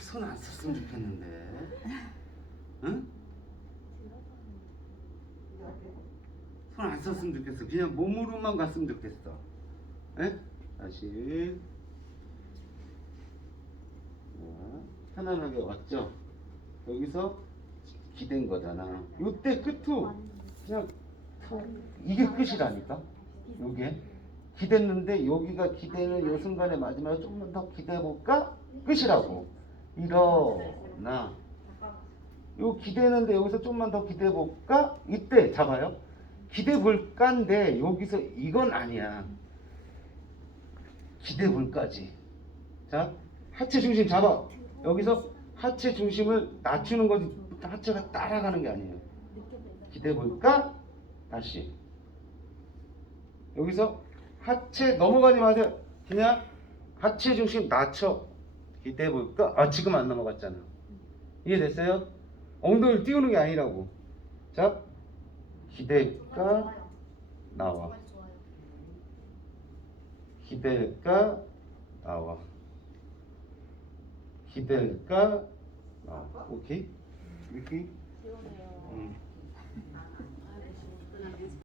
손 안 썼으면 좋겠는데. 응? 손 안 썼으면 좋겠어. 그냥 몸으로만 갔으면 좋겠어. 에? 다시. 자, 편안하게 왔죠? 여기서 기댄 거잖아. 요때 끝도 그냥 이게 끝이라니까. 요게 기댔는데 여기가 기대는 요 순간에 마지막에 조금만 더 기대해 볼까? 끝이라고. 일어나. 요 기대는데 여기서 좀만 더 기대해 볼까? 이때 잡아요. 기대 볼까인데 여기서 이건 아니야. 기대 볼까지. 자, 하체 중심 잡아. 여기서 하체 중심을 낮추는 거지. 하체가 따라가는 게 아니에요. 기대 볼까? 다시. 여기서 하체 넘어가지 마세요. 그냥 하체 중심 낮춰. 기대 볼까? 아, 지금 안 넘어갔잖아. 이해됐어요? 엉덩이를 띄우는 게 아니라고. 자, 기댈까? 나와. 기댈까? 나와. 기댈까? 나와. 오케이? 이렇게? 음.